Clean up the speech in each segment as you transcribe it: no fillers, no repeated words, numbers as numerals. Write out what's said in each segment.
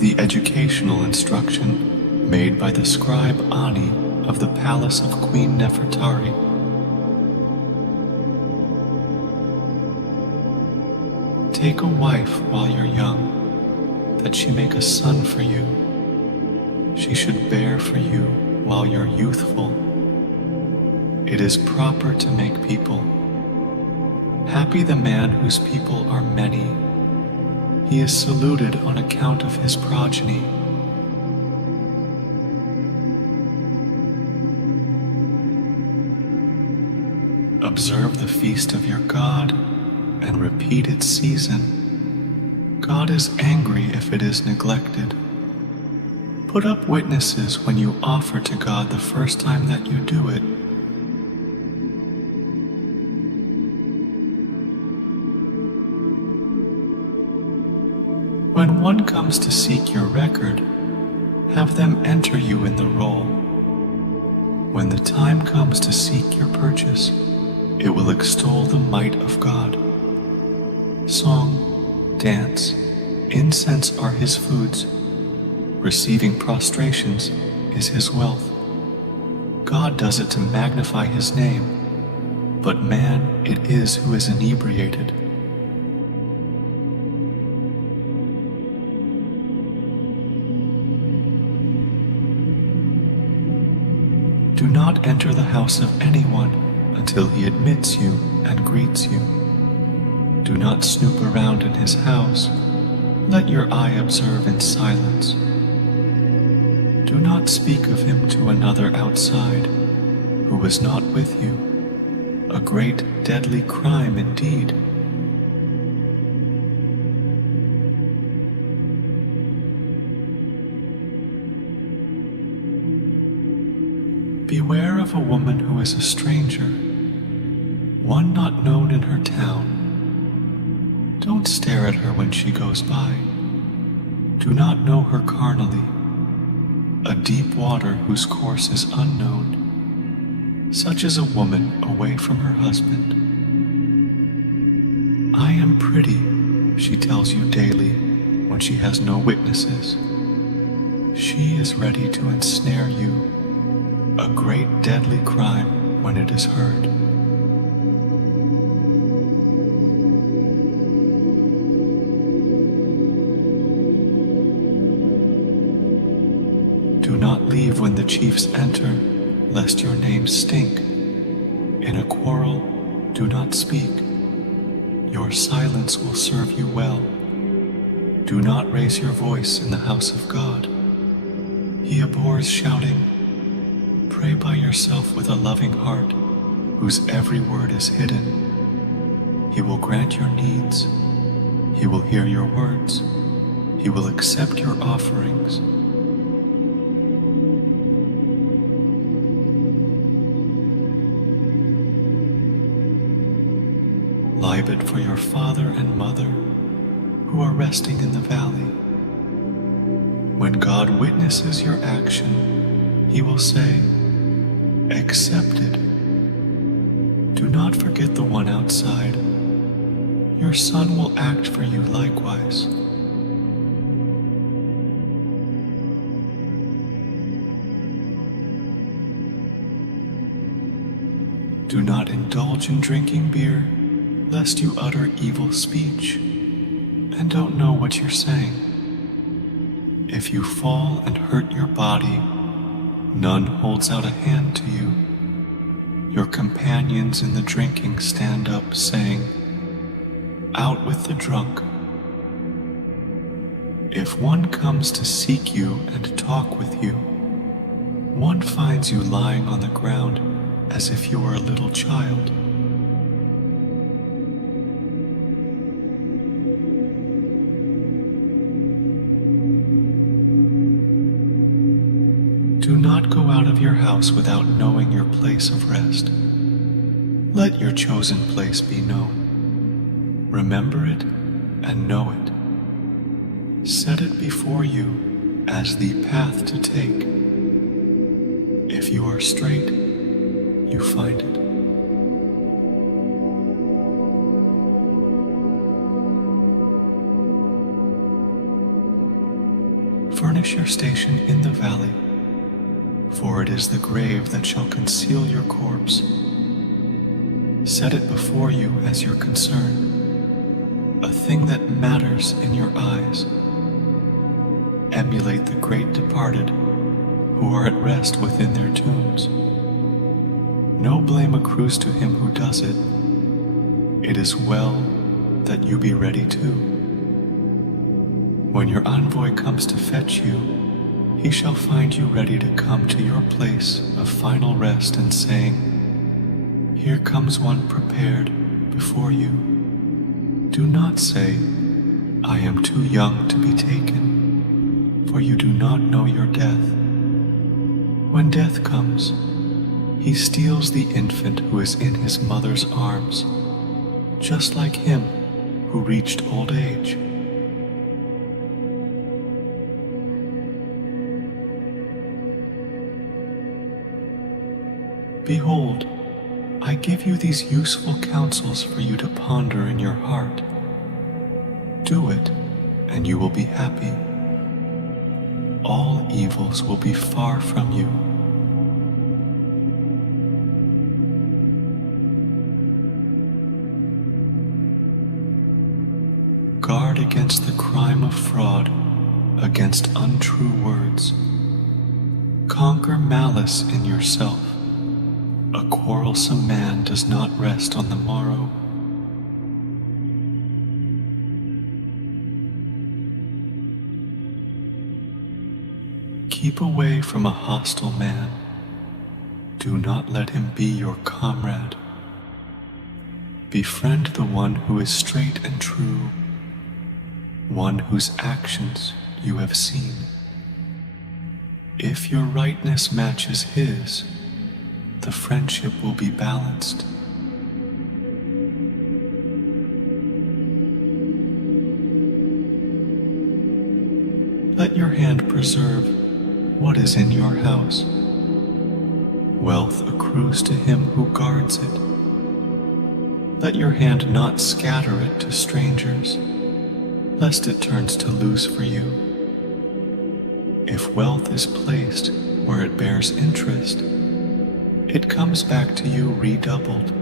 of the educational instruction made by the scribe Ani of the palace of Queen Nefertari. Take a wife while you're young, that she make a son for you. She should bear for you while you're youthful. It is proper to make people. Happy the man whose people are many. He is saluted on account of his progeny. Observe the feast of your God and repeat its season. God is angry if it is neglected. Put up witnesses when you offer to God the first time that you do it. When one comes to seek your record, have them enter you in the roll. When the time comes to seek your purchase, it will extol the might of God. Song, dance, incense are his foods. Receiving prostrations is his wealth. God does it to magnify his name, but man it is who is inebriated. Do not enter the house of anyone until he admits you and greets you. Do not snoop around in his house. Let your eye observe in silence. Do not speak of him to another outside, who was not with you. A great deadly crime indeed. Beware of a woman who is a stranger, one not known in her town. Don't stare at her when she goes by. Do not know her carnally. A deep water whose course is unknown. Such is a woman away from her husband. I am pretty, she tells you daily when she has no witnesses. She is ready to ensnare you. A great deadly crime when it is heard. Do not leave when the chiefs enter, lest your name stink. In a quarrel, do not speak. Your silence will serve you well. Do not raise your voice in the house of God. He abhors shouting. Pray by yourself with a loving heart, whose every word is hidden. He will grant your needs. He will hear your words. He will accept your offerings. Live it for your father and mother, who are resting in the valley. When God witnesses your action, he will say, accepted. Do not forget the one outside. Your son will act for you likewise. Do not indulge in drinking beer, lest you utter evil speech, and don't know what you're saying. If you fall and hurt your body, none holds out a hand to you. Your companions in the drinking stand up, saying, out with the drunk. If one comes to seek you and talk with you, one finds you lying on the ground as if you were a little child. Do not go out of your house without knowing your place of rest. Let your chosen place be known. Remember it and know it. Set it before you as the path to take. If you are straight, you find it. Furnish your station in the valley, for it is the grave that shall conceal your corpse. Set it before you as your concern, a thing that matters in your eyes. Emulate the great departed, who are at rest within their tombs. No blame accrues to him who does it. It is well that you be ready too. When your envoy comes to fetch you, he shall find you ready to come to your place of final rest and saying, "Here comes one prepared before you." Do not say, "I am too young to be taken," for you do not know your death. When death comes, he steals the infant who is in his mother's arms, just like him who reached old age. Behold, I give you these useful counsels for you to ponder in your heart. Do it, and you will be happy. All evils will be far from you. Guard against the crime of fraud, against untrue words. Conquer malice in yourself. A quarrelsome man does not rest on the morrow. Keep away from a hostile man. Do not let him be your comrade. Befriend the one who is straight and true, one whose actions you have seen. If your rightness matches his, the friendship will be balanced. Let your hand preserve what is in your house. Wealth accrues to him who guards it. Let your hand not scatter it to strangers, lest it turns to loose for you. If wealth is placed where it bears interest, it comes back to you redoubled.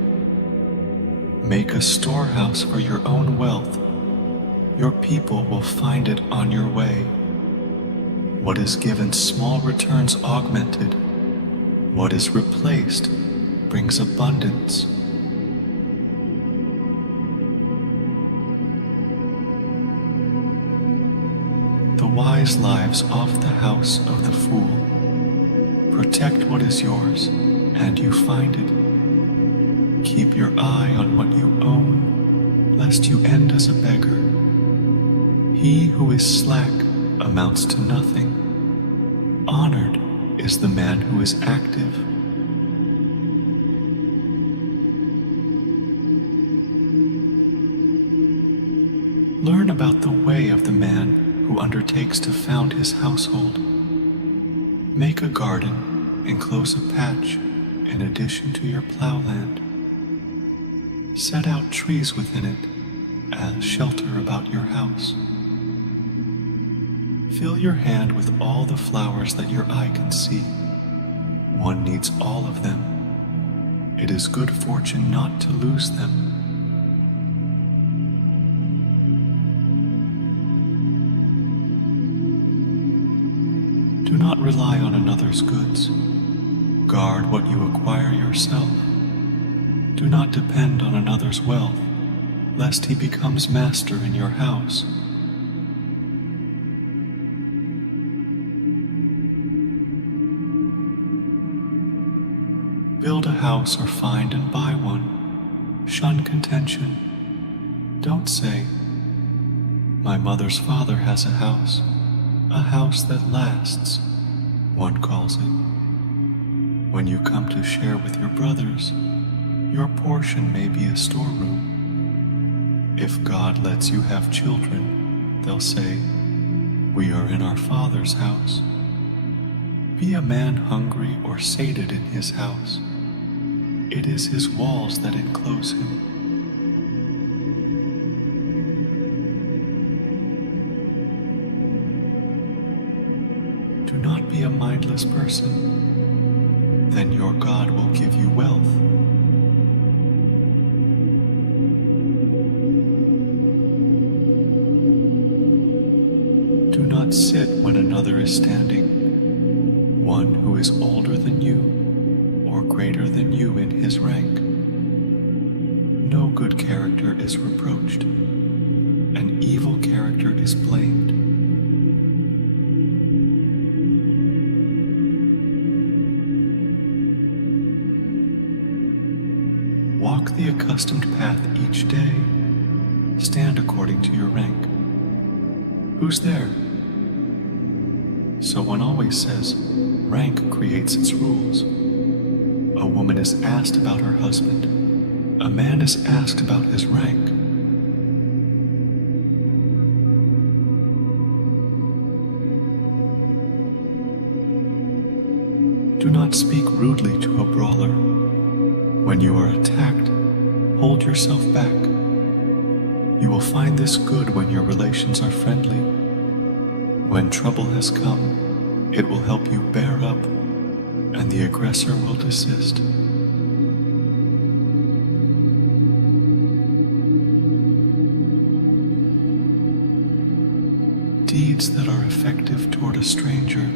Make a storehouse for your own wealth. Your people will find it on your way. What is given small returns augmented. What is replaced brings abundance. The wise lives off the house of the fool. Protect what is yours, and you find it. Keep your eye on what you own, lest you end as a beggar. He who is slack amounts to nothing. Honored is the man who is active. Learn about the way of the man who undertakes to found his household. Make a garden, enclose a patch in addition to your plowland. Set out trees within it as shelter about your house. Fill your hand with all the flowers that your eye can see. One needs all of them. It is good fortune not to lose them. Do not rely on another's goods. Guard what you acquire yourself. Do not depend on another's wealth, lest he becomes master in your house. Build a house or find and buy one. Shun contention. Don't say, "My mother's father has a house that lasts," one calls it. When you come to share with your brothers, your portion may be a storeroom. If God lets you have children, they'll say, "We are in our Father's house." Be a man hungry or sated in his house. It is his walls that enclose him. Do not be a mindless person. Then your God will give you wealth. Do not sit when another is standing, one who is older than you or greater than you in his rank. No good character is reproached, and evil character is blamed. Walk the accustomed path each day. Stand according to your rank. Who's there? Someone always says, rank creates its rules. A woman is asked about her husband. A man is asked about his rank. Do not speak rudely to a brawler. When you are attacked, hold yourself back. You will find this good when your relations are friendly. When trouble has come, it will help you bear up, and the aggressor will desist. Deeds that are effective toward a stranger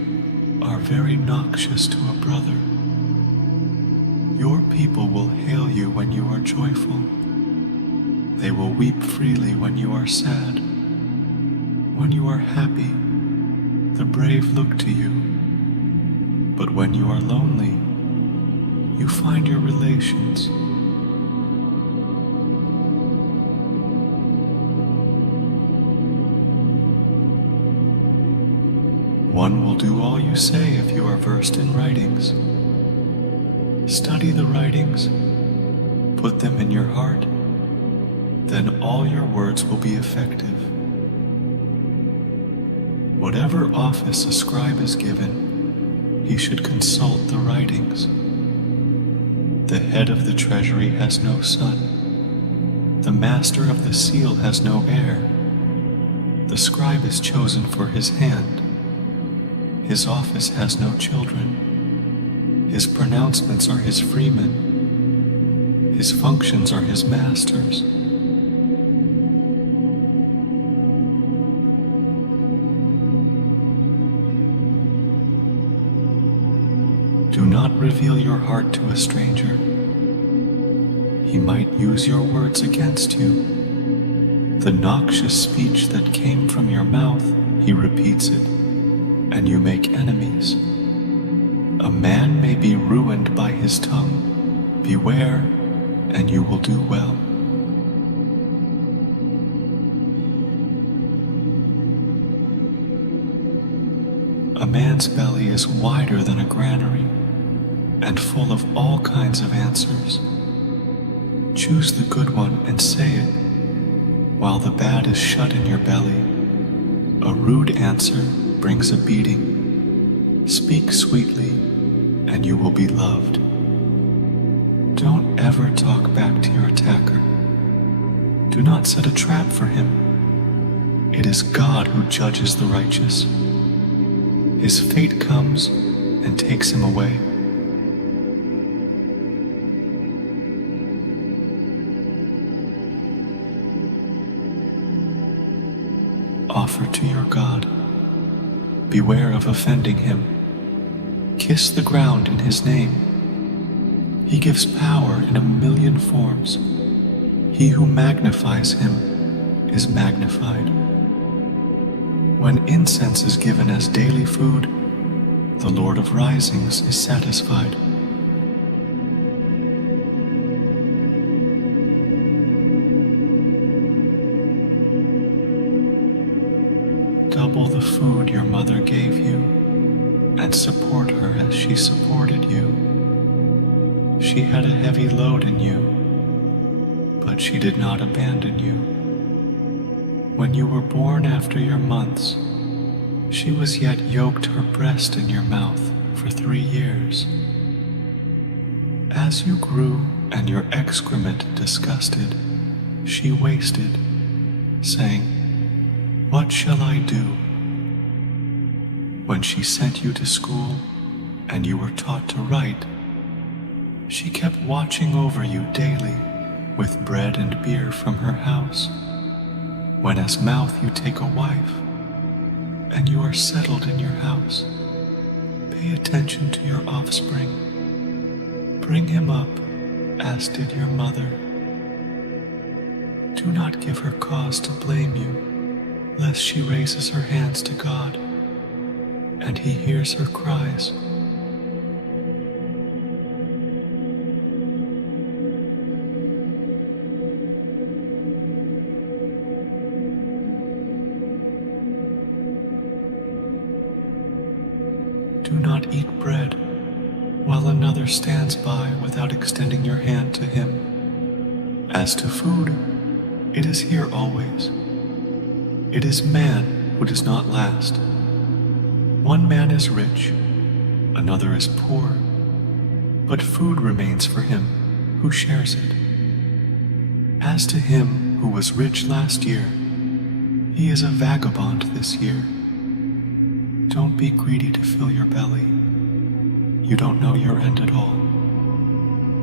are very noxious to a brother. Your people will hail you when you are joyful. They will weep freely when you are sad. When you are happy, the brave look to you. But when you are lonely, you find your relations. One will do all you say if you are versed in writings. Study the writings, put them in your heart, then all your words will be effective. Whatever office a scribe is given, he should consult the writings. The head of the treasury has no son. The master of the seal has no heir. The scribe is chosen for his hand. His office has no children. His pronouncements are his freemen. His functions are his masters. Do not reveal your heart to a stranger. He might use your words against you. The noxious speech that came from your mouth, he repeats it, and you make enemies. A man may be ruined by his tongue. Beware, and you will do well. A man's belly is wider than a granary, and full of all kinds of answers. Choose the good one and say it, while the bad is shut in your belly. A rude answer brings a beating. Speak sweetly, and you will be loved. Don't ever talk back to your attacker. Do not set a trap for him. It is God who judges the righteous. His fate comes and takes him away. Offer to your God. Beware of offending him. Kiss the ground in his name. He gives power in 1,000,000 forms. He who magnifies him is magnified. When incense is given as daily food, the Lord of Risings is satisfied. Double the food your mother gave you, and support her as she supported you. She had a heavy load in you, but she did not abandon you. When you were born after your months, she was yet yoked her breast in your mouth for 3 years. As you grew and your excrement disgusted, she wasted, saying, "What shall I do?" When she sent you to school and you were taught to write, she kept watching over you daily with bread and beer from her house. When as mouth you take a wife and you are settled in your house, pay attention to your offspring. Bring him up as did your mother. Do not give her cause to blame you, lest she raises her hands to God, and he hears her cries. Do not eat bread while another stands by without extending your hand to him. As to food, it is here always. It is man who does not last. One man is rich, another is poor, but food remains for him who shares it. As to him who was rich last year, he is a vagabond this year. Don't be greedy to fill your belly. You don't know your end at all.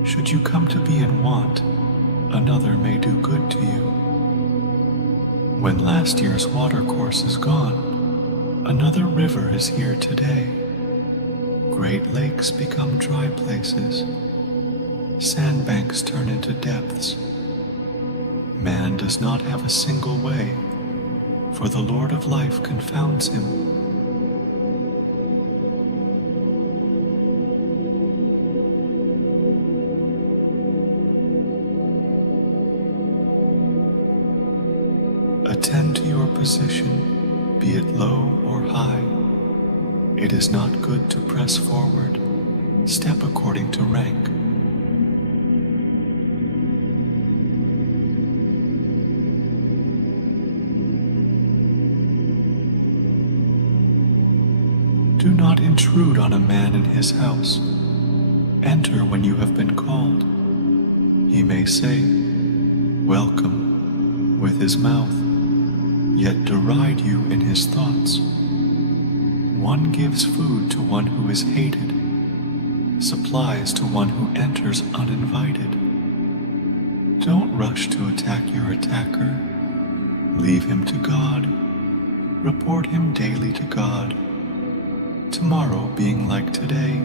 Should you come to be in want, another may do good to you. When last year's watercourse is gone, another river is here today. Great lakes become dry places. Sandbanks turn into depths. Man does not have a single way, for the Lord of life confounds him. Attend to your position, be it low or high. It is not good to press forward. Step according to rank. Do not intrude on a man in his house. Enter when you have been called. He may say, "Welcome," with his mouth, yet deride you in his thoughts. One gives food to one who is hated, supplies to one who enters uninvited. Don't rush to attack your attacker. Leave him to God. Report him daily to God, tomorrow being like today,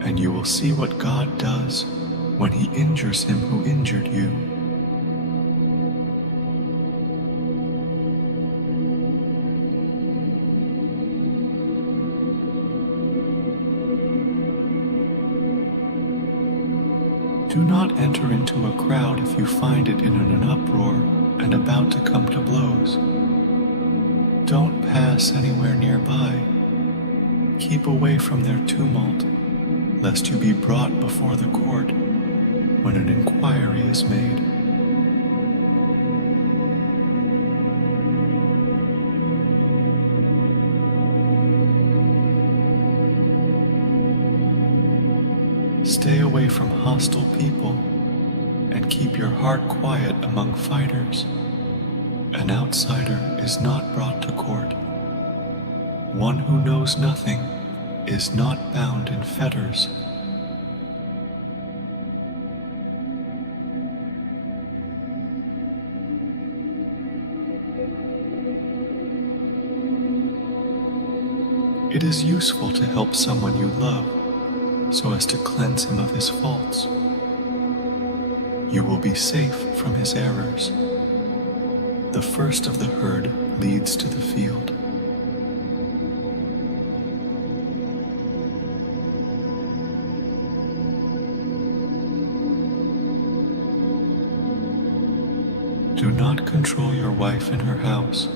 and you will see what God does when he injures him who injured you. Do not enter into a crowd if you find it in an uproar and about to come to blows. Don't pass anywhere nearby. Keep away from their tumult, lest you be brought before the court when an inquiry is made. Stay away from hostile people and keep your heart quiet among fighters. An outsider is not brought to court. One who knows nothing is not bound in fetters. It is useful to help someone you love, so as to cleanse him of his faults. You will be safe from his errors. The first of the herd leads to the field. Do not control your wife in her house.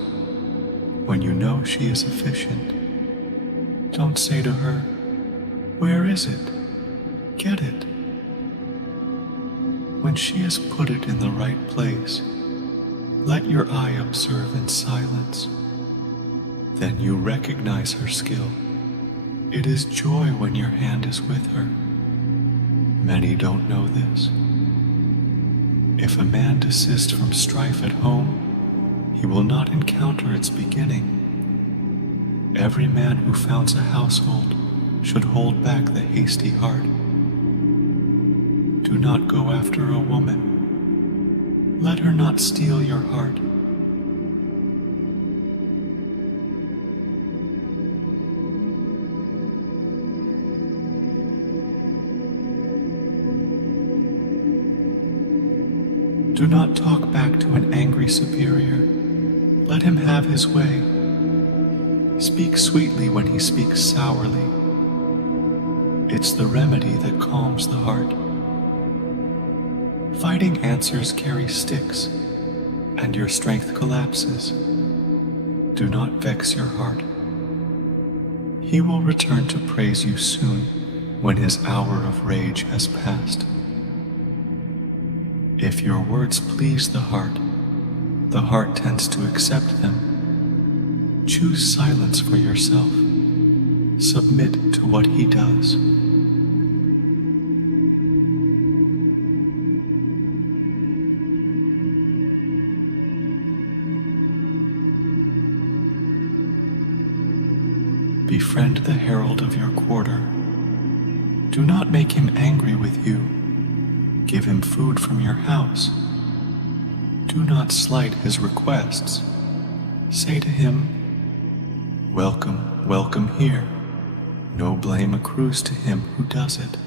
When you know she is efficient, don't say to her, "Where is it? Get it." When she has put it in the right place, let your eye observe in silence. Then you recognize her skill. It is joy when your hand is with her. Many don't know this. If a man desist from strife at home, he will not encounter its beginning. Every man who founds a household should hold back the hasty heart. Do not go after a woman. Let her not steal your heart. Do not talk back to an angry superior. Let him have his way. Speak sweetly when he speaks sourly. It's the remedy that calms the heart. Fighting answers carry sticks, and your strength collapses. Do not vex your heart. He will return to praise you soon when his hour of rage has passed. If your words please the heart tends to accept them. Choose silence for yourself. Submit to what he does. Befriend the herald of your quarter. Do not make him angry with you. Give him food from your house. Do not slight his requests. Say to him, "Welcome, welcome here." No blame accrues to him who does it.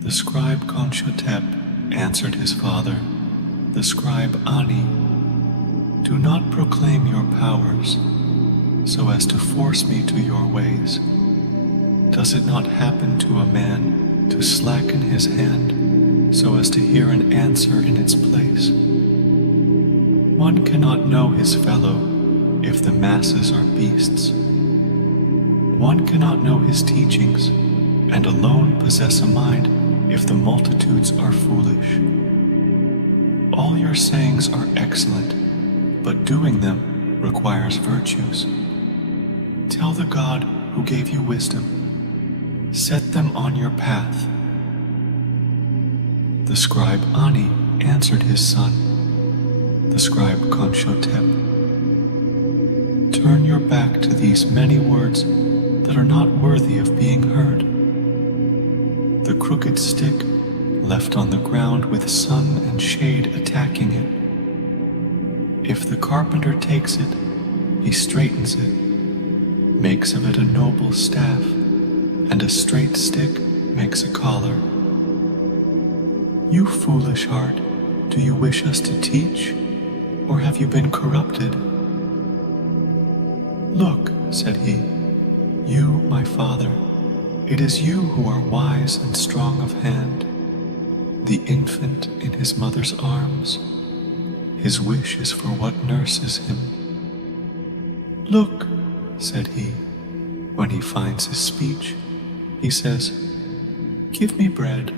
The scribe Conshotep answered his father, the scribe Ani, "Do not proclaim your powers so as to force me to your ways. Does it not happen to a man to slacken his hand so as to hear an answer in its place? One cannot know his fellow if the masses are beasts. One cannot know his teachings and alone possess a mind if the multitudes are foolish. All your sayings are excellent, but doing them requires virtues. Tell the God who gave you wisdom. Set them on your path." The scribe Ani answered his son, the scribe Conshotep, "Turn your back to these many words that are not worthy of being heard. The crooked stick left on the ground with sun and shade attacking it. If the carpenter takes it, he straightens it, makes of it a noble staff, and a straight stick makes a collar. You foolish heart, do you wish us to teach, or have you been corrupted?" "Look," said he, "you, my father, it is you who are wise and strong of hand, the infant in his mother's arms. His wish is for what nurses him." "Look," said he, when he finds his speech, he says, "Give me bread."